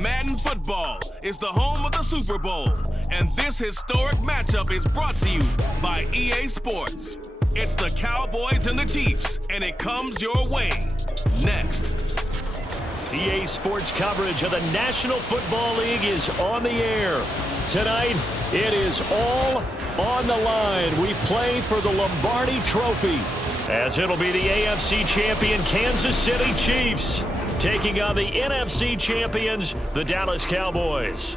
Madden Football is the home of the Super Bowl, and this historic matchup is brought to you by EA Sports. It's the Cowboys and the Chiefs, and it comes your way. Next. EA Sports coverage of the National Football League is on the air. Tonight, it is all on the line. We play for the Lombardi Trophy, as it'll be the AFC champion Kansas City Chiefs taking on the NFC champions, the Dallas Cowboys.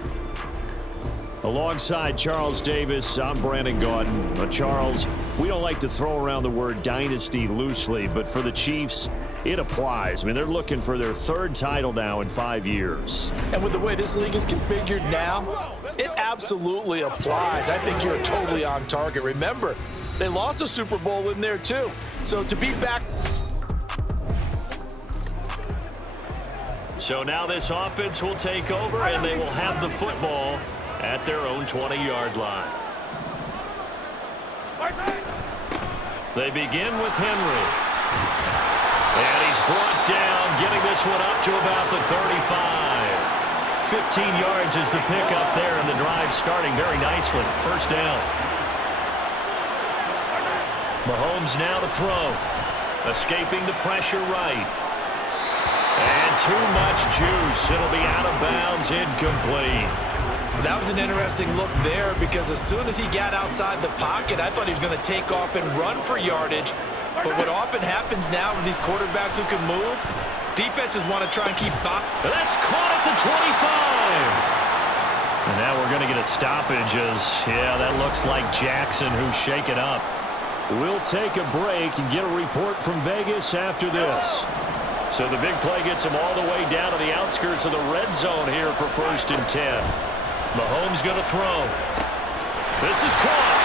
Alongside Charles Davis, I'm Brandon Gaudin. Charles, we don't like to throw around the word dynasty loosely, but for the Chiefs, it applies. I mean, they're looking for their third title now in 5 years. And with the way this league is configured now, it absolutely applies. I think you're totally on target. Remember, they lost a Super Bowl in there too. So to be back. So now this offense will take over, and they will have the football at their own 20-yard line. They begin with Henry. And he's brought down, getting this one up to about the 35. 15 yards is the pickup there, and the drive starting very nicely. First down. Mahomes now to throw. Escaping the pressure right. And too much juice. It'll be out of bounds, incomplete. That was an interesting look there because as soon as he got outside the pocket, I thought he was going to take off and run for yardage. But what often happens now with these quarterbacks who can move, defenses want to try and keep That's caught at the 25. And now we're going to get a stoppage as, yeah, that looks like Jackson who's shaken up. We'll take a break and get a report from Vegas after this. So the big play gets him all the way down to the outskirts of the red zone here for 1st and 10. Mahomes going to throw. This is caught.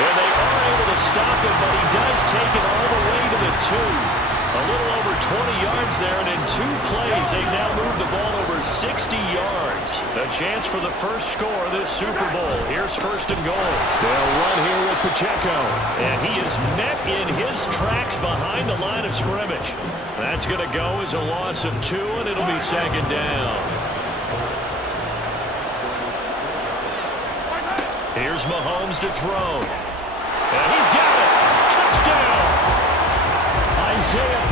And they are able to stop him, but he does take it all the way to the 2. A little over 20 yards there, and in 2 plays, they've now moved the ball over 60 yards. A chance for the first score of this Super Bowl. Here's 1st and goal. They'll run here with Pacheco. And he is met in his tracks behind the line of scrimmage. That's going to go as a loss of 2, and it'll be 2nd down. Here's Mahomes to throw. And he's got it. Touchdown. Isaiah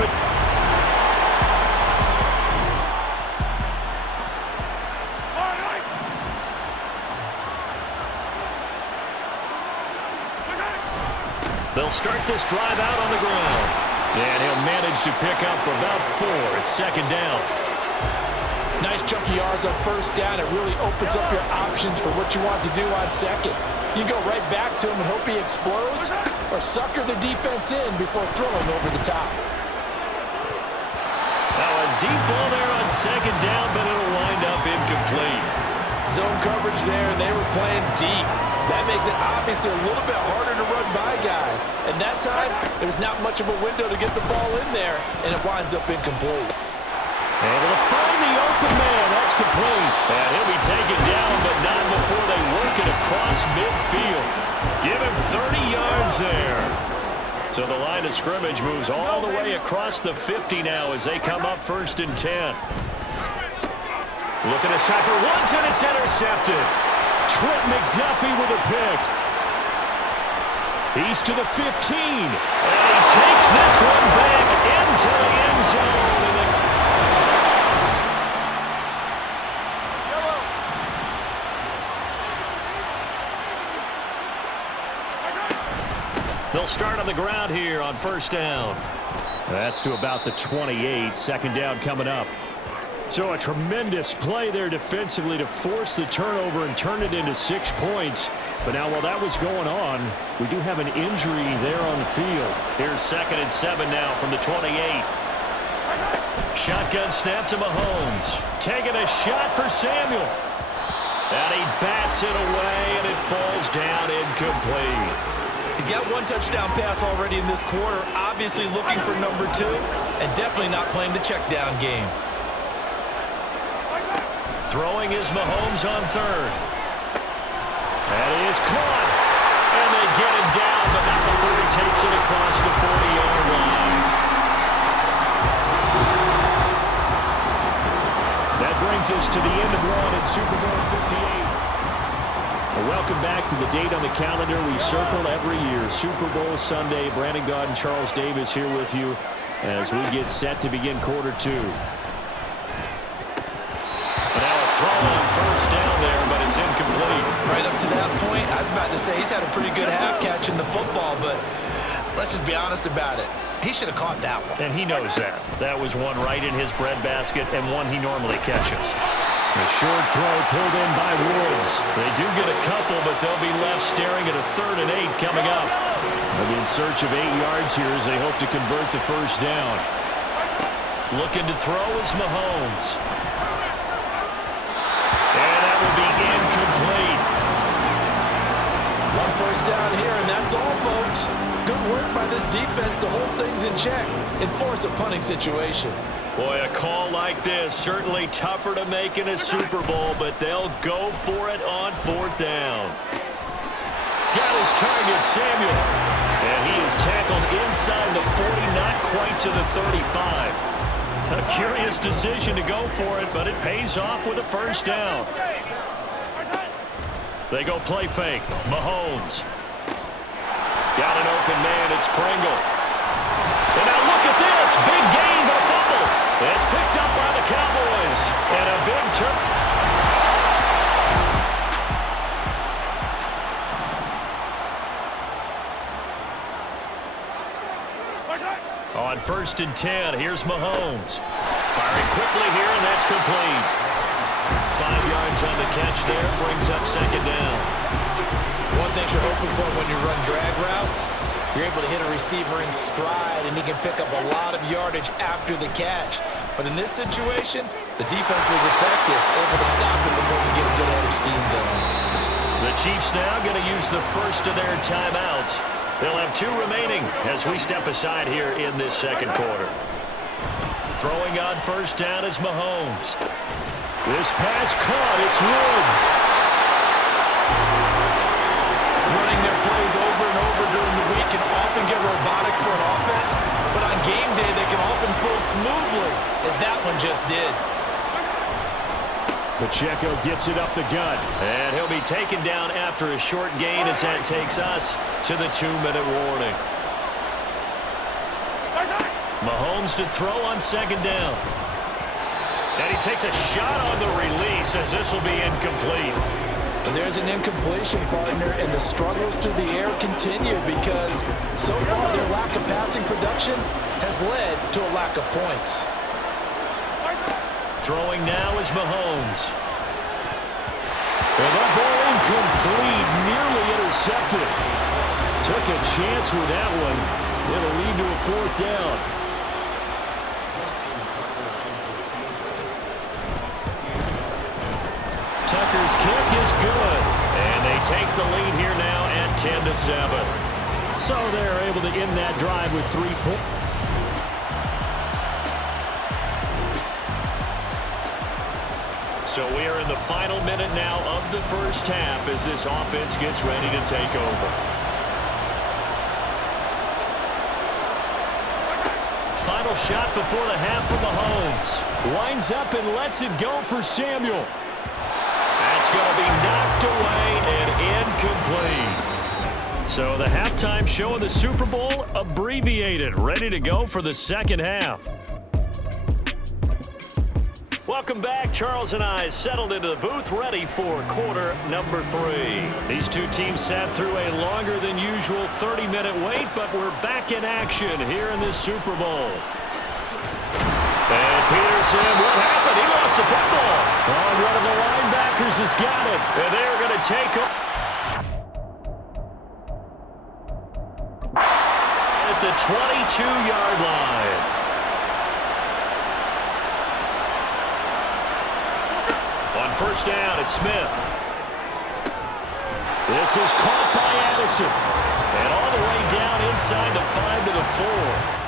They'll start this drive out on the ground. And he'll manage to pick up about 4. It's 2nd down. Nice chunky yards on 1st down. It really opens up your options for what you want to do on 2nd. You go right back to him and hope he explodes, or sucker the defense in before throwing over the top. Now a deep ball there on 2nd down, but it'll wind up incomplete. Zone coverage there, and they were playing deep. That makes it obviously a little bit harder to run by guys. And that time, there was not much of a window to get the ball in there, and it winds up incomplete. Able to find the open man. That's complete. And he'll be taken down, but not before they work it across midfield. Give him 30 yards there. So the line of scrimmage moves all the way across the 50 now as they come up 1st and 10. Looking this time for Woods, and it's intercepted. Trent McDuffie with a pick. He's to the 15. And he takes this one back into the end zone. They'll start on the ground here on 1st down. That's to about the 28. 2nd down coming up. So a tremendous play there defensively to force the turnover and turn it into 6 points. But now while that was going on, we do have an injury there on the field. Here's 2nd and 7 now from the 28. Shotgun snap to Mahomes. Taking a shot for Samuel. And he bats it away, and it falls down incomplete. He's got 1 touchdown pass already in this quarter, obviously looking for number 2, and definitely not playing the check down game. Throwing is Mahomes on 3rd. And he is caught. And they get him down, but not before he takes it across the 40-yard line. That brings brings us to the end of one in Super Bowl 58. Well, welcome back to the date on the calendar we circle every year. Super Bowl Sunday. Brandon Gaudin, Charles Davis here with you as we get set to begin quarter two. But now a throw on first down there, but it's incomplete. Right up to that point, I was about to say he's had a pretty good half catching the football, but let's just be honest about it. He should have caught that one. And he knows that. That was one right in his breadbasket and one he normally catches. A short throw pulled in by Woods. They do get a couple, but they'll be left staring at a 3rd and 8 coming up. They'll be in search of 8 yards here as they hope to convert the first down. Looking to throw is Mahomes. And that will be incomplete. One first down here, and that's all, folks. Good work by this defense to hold things in check and force a punting situation. Boy, a call like this, certainly tougher to make in a Super Bowl, but they'll go for it on 4th down. Got his target, Samuel. And he is tackled inside the 40, not quite to the 35. A curious decision to go for it, but it pays off with a first down. They go play fake. Mahomes. Got an open man. It's Pringle. And now look at this. Big gain, but a fumble. It's picked up by the Cowboys. And a big turn. On 1st and 10, here's Mahomes. Firing quickly here, and that's complete. 5 yards on the catch there, brings up 2nd down. One thing you're hoping for when you run drag routes, you're able to hit a receiver in stride, and he can pick up a lot of yardage after the catch. But in this situation, the defense was effective, able to stop him before he get a good head of steam going. The Chiefs now going to use the first of their timeouts. They'll have 2 remaining as we step aside here in this 2nd quarter. Throwing on first down is Mahomes. This pass caught. It's Woods. Running their plays over and over during the week can often get robotic for an offense, but on game day they can often flow smoothly, as that one just did. Pacheco gets it up the gut, and he'll be taken down after a short gain as that takes us to the 2-minute warning. Mahomes to throw on 2nd down. And he takes a shot on the release as this will be incomplete. There's an incompletion, partner, and the struggles through the air continue because so far their lack of passing production has led to a lack of points. Throwing now is Mahomes. And that ball incomplete, nearly intercepted. Took a chance with that one. It'll lead to a 4th down. Tucker's kick is good. And they take the lead here now at 10-7. So they're able to end that drive with 3 points. So we are in the final minute now of the first half as this offense gets ready to take over. Final shot before the half for Mahomes. Winds up and lets it go for Samuel. That's going to be knocked away and incomplete. So the halftime show of the Super Bowl abbreviated, ready to go for the 2nd half. Welcome back. Charles and I settled into the booth ready for quarter number 3. These 2 teams sat through a longer than usual 30-minute wait, but we're back in action here in this Super Bowl. And Peterson, what happened? He lost the football. Oh, one of the linebackers has got it. And they're going to take up at the 22-yard line. On first down, it's Smith. This is caught by Addison. And all the way down inside the 5 to the 4.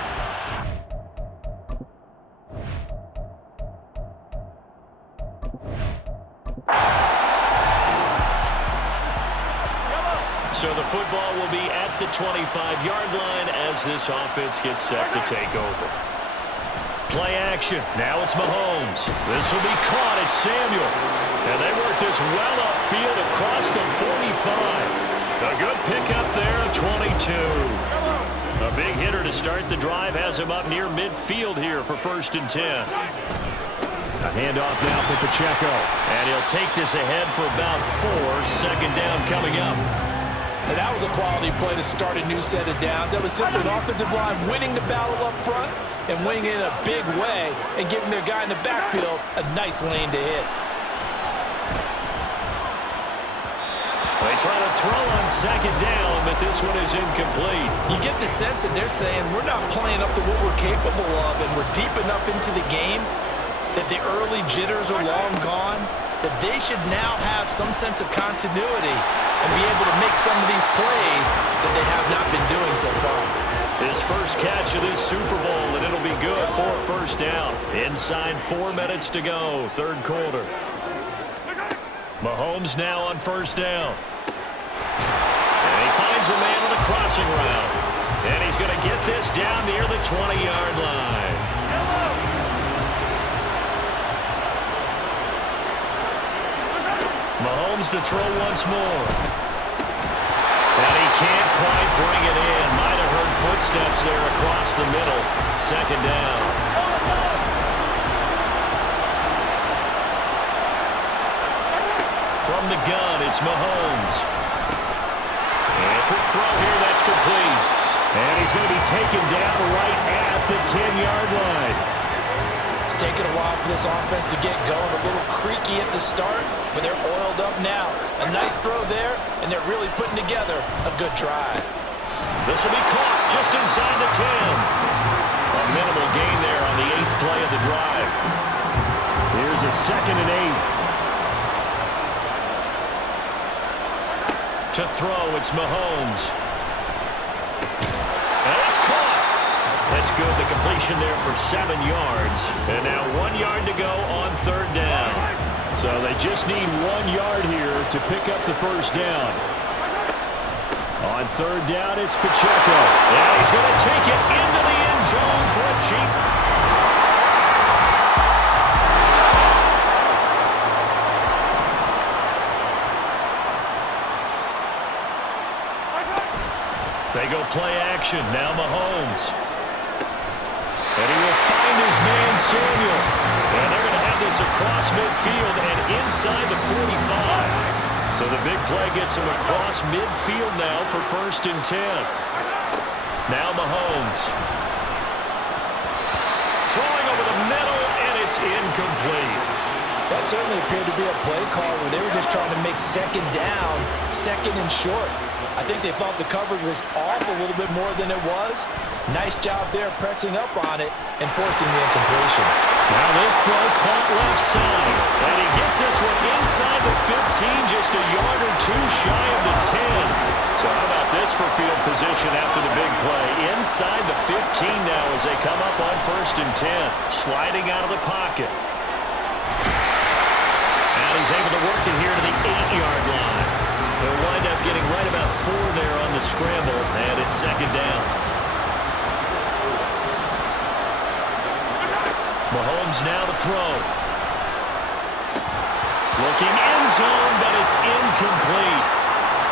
So the football will be at the 25-yard line as this offense gets set to take over. Play action. Now it's Mahomes. This will be caught. It's Samuel. And they work this well upfield across the 45. A good pickup there at 22. A big hitter to start the drive has him up near midfield here for 1st and 10. A handoff now for Pacheco. And he'll take this ahead for about 4. 2nd down coming up. And that was a quality play to start a new set of downs. That was simply an offensive line winning the battle up front and winning it in a big way and giving their guy in the backfield a nice lane to hit. They try to throw on 2nd down, but this one is incomplete. You get the sense that they're saying we're not playing up to what we're capable of, and we're deep enough into the game that the early jitters are long gone, that they should now have some sense of continuity and be able to make some of these plays that they have not been doing so far. His first catch of this Super Bowl, and it'll be good for a 1st down. Inside 4 minutes to go, 3rd quarter. Mahomes now on 1st down. And he finds a man on a crossing route. And he's going to get this down near the 20-yard line. Mahomes to throw once more. And he can't quite bring it in. Might have heard footsteps there across the middle. 2nd down. From the gun, it's Mahomes. And quick throw here, that's complete. And he's going to be taken down right at the 10-yard line. It's taken a while for this offense to get going. A little creaky at the start, but they're oiled up now. A nice throw there, and they're really putting together a good drive. This will be caught just inside the 10. A minimal gain there on the 8th play of the drive. Here's a 2nd and 8. To throw, it's Mahomes. And it's caught. That's good. The completion there for 7 yards. And now 1 yard to go on 3rd down. So they just need 1 yard here to pick up the 1st down. On 3rd down, it's Pacheco. And he's going to take it into the end zone for a cheap. They go play action. Now Mahomes. And he will find his man, Samuel. And they're going to have this across midfield and inside the 45. So the big play gets him across midfield now for 1st and 10. Now Mahomes. Throwing over the middle, and it's incomplete. That certainly appeared to be a play call where they were just trying to make 2nd down, 2nd and short. I think they thought the coverage was off a little bit more than it was. Nice job there pressing up on it and forcing the incompletion. Now this throw caught left side. And he gets this one inside the 15, just a yard or 2 shy of the 10. So how about this for field position after the big play? Inside the 15 now as they come up on 1st and 10. Sliding out of the pocket. And he's able to work it here to the 8-yard line. They'll wind up getting right about 4 there on the scramble, and it's 2nd down. Mahomes now to throw. Looking end zone, but it's incomplete.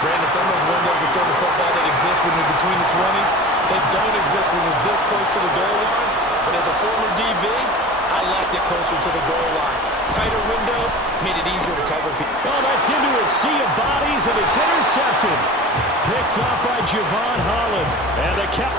Brandon, some of those windows to throw the football that exist when you're between the 20s, they don't exist when you're this close to the goal line. But as a former DB, I liked it closer to the goal line. Tighter windows made it easier to cover people. Oh, that's into a sea of bodies, and it's intercepted. Picked up by Javon Holland. And the count.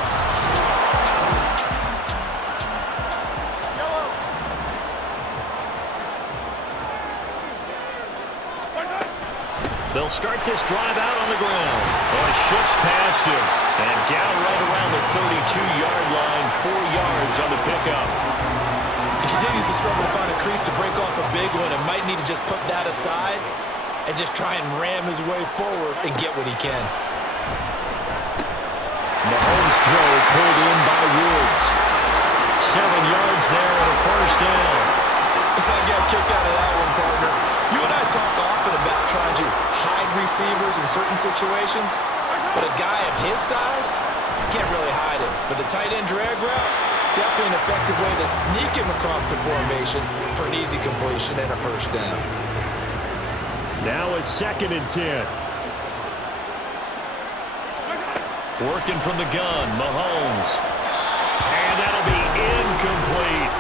They'll start this drive out on the ground. Oh, it shifts past him. And down right around the 32-yard line, 4 yards on the pickup. He continues to struggle to find a crease to break off a big one and might need to just put that aside and just try and ram his way forward and get what he can. Mahomes' throw pulled in by Woods. 7 yards there and a 1st down. I got a kick out of that one, partner. You and I talk often about trying to hide receivers in certain situations, but a guy of his size can't really hide him. But the tight end drag route, Definitely an effective way to sneak him across the formation for an easy completion and a first down. Now a 2nd and 10. Working from the gun, Mahomes. And that'll be incomplete.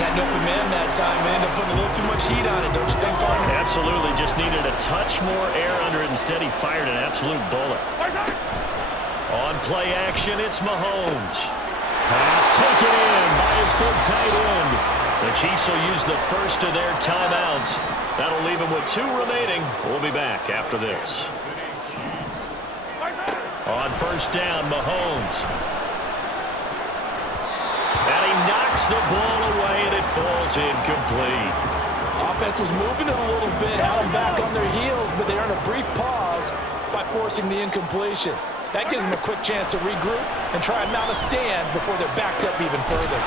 Got an open man that time and ended up putting a little too much heat on it, don't you think, partner? Absolutely, just needed a touch more air under it. Instead, he fired an absolute bullet. On play action, it's Mahomes. Pass taken in by his big tight end. The Chiefs will use the first of their timeouts. That'll leave him with 2 remaining. We'll be back after this. On first down, Mahomes. And he knocks the ball away, and it falls incomplete. Offense was moving it a little bit, had them back on their heels, but they earned a brief pause by forcing the incompletion. That gives them a quick chance to regroup and try and mount a stand before they're backed up even further.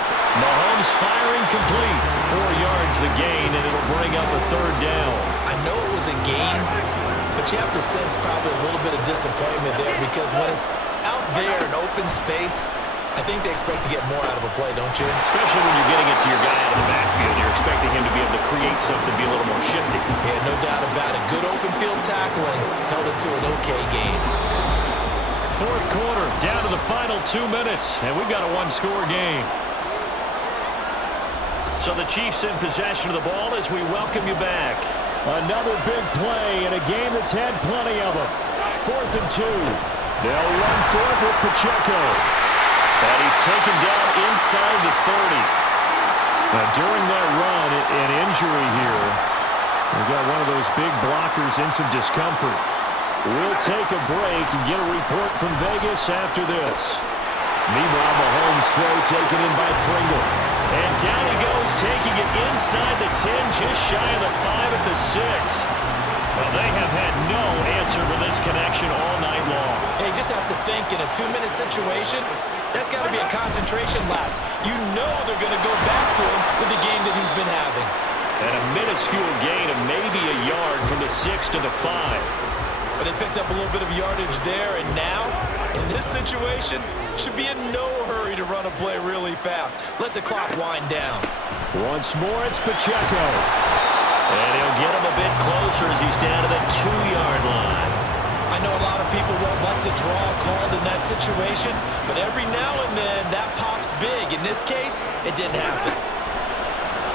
Mahomes firing complete. 4 yards the gain, and it'll bring up a 3rd down. I know it was a gain, but you have to sense probably a little bit of disappointment there because when it's out there in open space, I think they expect to get more out of a play, don't you? Especially when you're getting it to your guy out of the backfield. You're expecting him to be able to create something, be a little more shifty. Yeah, no doubt about it. Good open field tackling held it to an okay gain. 4th quarter, down to the final 2 minutes, and we've got a 1-score game. So the Chiefs in possession of the ball as we welcome you back. Another big play in a game that's had plenty of them. 4th and 2. They'll run for it with Pacheco. And he's taken down inside the 30. Now, during that run, an injury here. We've got one of those big blockers in some discomfort. We'll take a break and get a report from Vegas after this. Meanwhile, Mahomes' throw taken in by Pringle. And down he goes, taking it inside the 10, just shy of the 5 at the 6. Well, they have had no answer for this connection all night long. Hey, just have to think in a 2-minute situation, that's got to be a concentration lapse. You know they're going to go back to him with the game that he's been having. And a minuscule gain of maybe a yard from the 6 to the 5. But they picked up a little bit of yardage there, and now, in this situation, should be in no hurry to run a play really fast. Let the clock wind down. Once more, it's Pacheco. And he'll get him a bit closer as he's down to the 2-yard line. I know a lot of people won't like the draw called in that situation, but every now and then, that pops big. In this case, it didn't happen.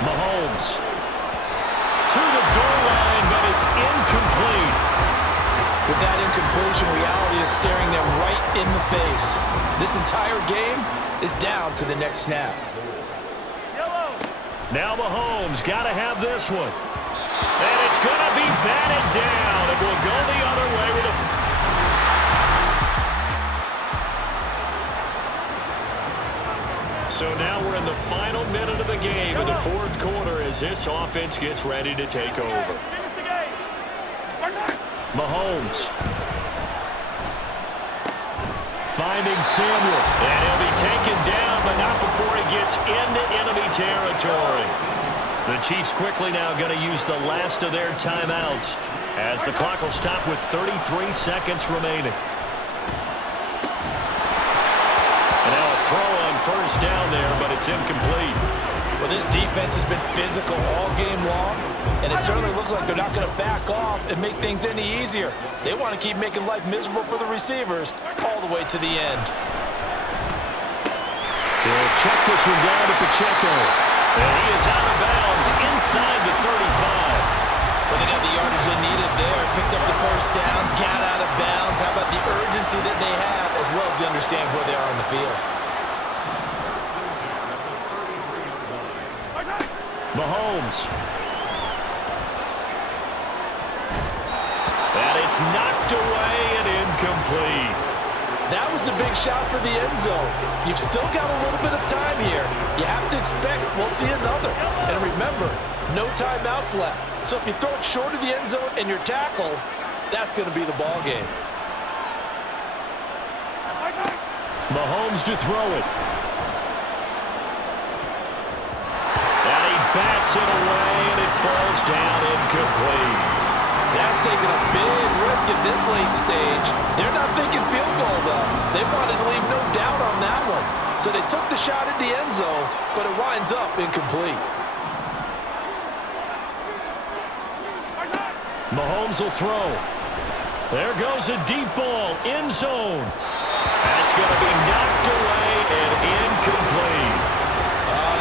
Mahomes to the goal line, but it's incomplete. With that incompletion, reality is staring them right in the face. This entire game is down to the next snap. Now Mahomes got to have this one. And it's going to be batted down. It will go the other way with a... So now we're in the final minute of the game in the 4th quarter as this offense gets ready to take over. Mahomes finding Samuel, and he'll be taken down, but not before he gets into enemy territory. The Chiefs quickly now going to use the last of their timeouts as the clock will stop with 33 seconds remaining. And now a throw on first down there, but it's incomplete. Well, this defense has been physical all game long, and it certainly looks like they're not going to back off and make things any easier. They want to keep making life miserable for the receivers all the way to the end. They'll check this one down to Pacheco. And he is out of bounds inside the 35. Well, they got the yardage they needed there. Picked up the first down, got out of bounds. How about the urgency that they have as well as they understand where they are on the field? Mahomes. And it's knocked away and incomplete. That was the big shot for the end zone. You've still got a little bit of time here. You have to expect we'll see another. And remember, no timeouts left. So if you throw it short of the end zone and you're tackled, that's going to be the ball game. Mahomes to throw it. And he bats it away, and it falls down incomplete. That's taking a big risk at this late stage. They're not thinking field goal, though. They wanted to leave no doubt on that one. So they took the shot at the end zone, but it winds up incomplete. Mahomes will throw. There goes a deep ball, end zone. That's going to be knocked away and incomplete.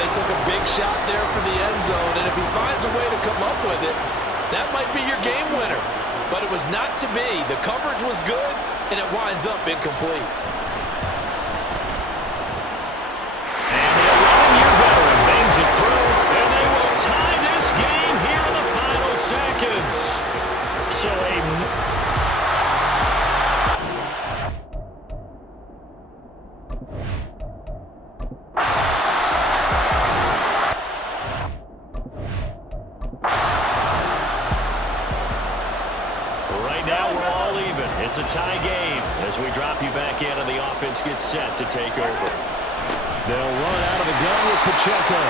They took a big shot there for the end zone, and if he finds a way to come up with it, that might be your game winner. But it was not to be. The coverage was good, and it winds up incomplete. And the 11-year veteran bangs it through, and they will tie this game here in the final seconds. So right now we're all even. It's a tie game as we drop you back in and the offense gets set to take over. They'll run out of the gun with Pacheco.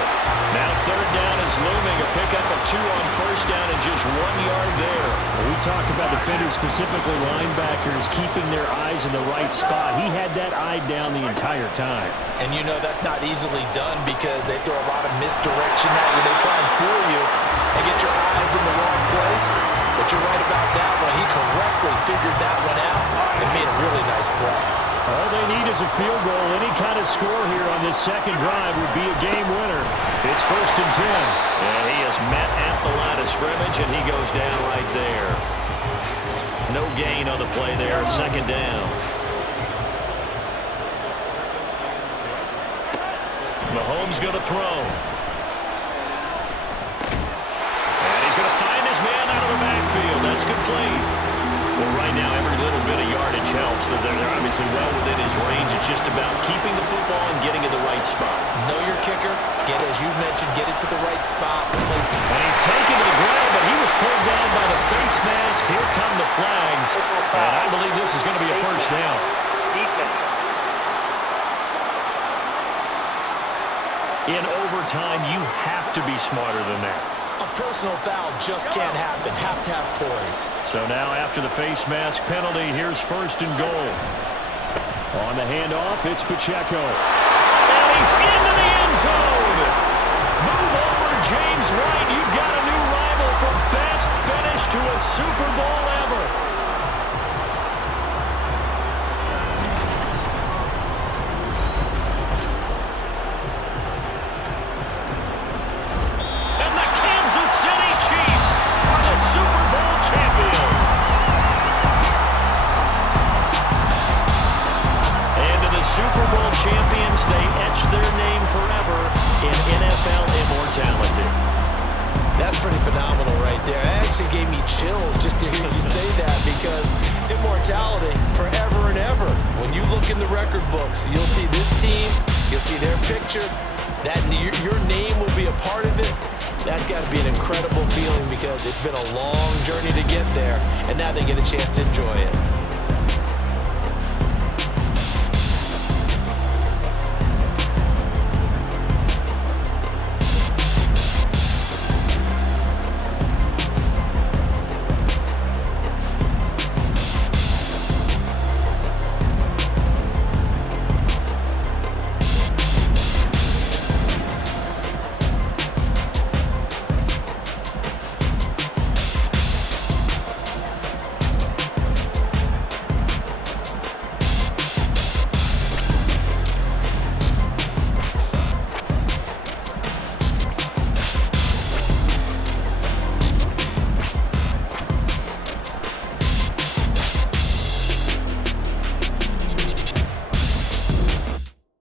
Now third down is looming. A pickup of 2 on first down and just 1 yard there. We talk about defenders, specifically linebackers, keeping their eyes in the right spot. He had that eye down the entire time. And you know that's not easily done because they throw a lot of misdirection at you. They try and fool you and get your eyes in the wrong place. But you're right about that one. He correctly figured that one out and made a really nice play. All they need is a field goal. Any kind of score here on this second drive would be a game winner. It's 1st and 10. And he is met at the line of scrimmage, and he goes down right there. No gain on the play there. 2nd down. Mahomes going to throw. And he's going to find his man out of the backfield. That's complete. Well, right now, every little bit of yardage helps. So they're obviously well within his range. It's just about keeping the football and getting in the right spot. Know your kicker. Get, as you mentioned, get it to the right spot. And he's taken to the ground, but he was pulled down by the face mask. Here come the flags. And I believe this is going to be a first down. In overtime, you have to be smarter than that. A personal foul just can't happen. Have to have poise. So now after the face mask penalty, here's 1st and goal. On the handoff, it's Pacheco. And he's into the end zone. Move over, James White. You've got a new rival for best finish to a Super Bowl ever. Champions, they etch their name forever in NFL immortality. That's pretty phenomenal right there. It actually gave me chills just to hear you say that because immortality forever and ever. When you look in the record books, you'll see this team, you'll see their picture, that your name will be a part of it. That's got to be an incredible feeling because it's been a long journey to get there, and now they get a chance to enjoy it.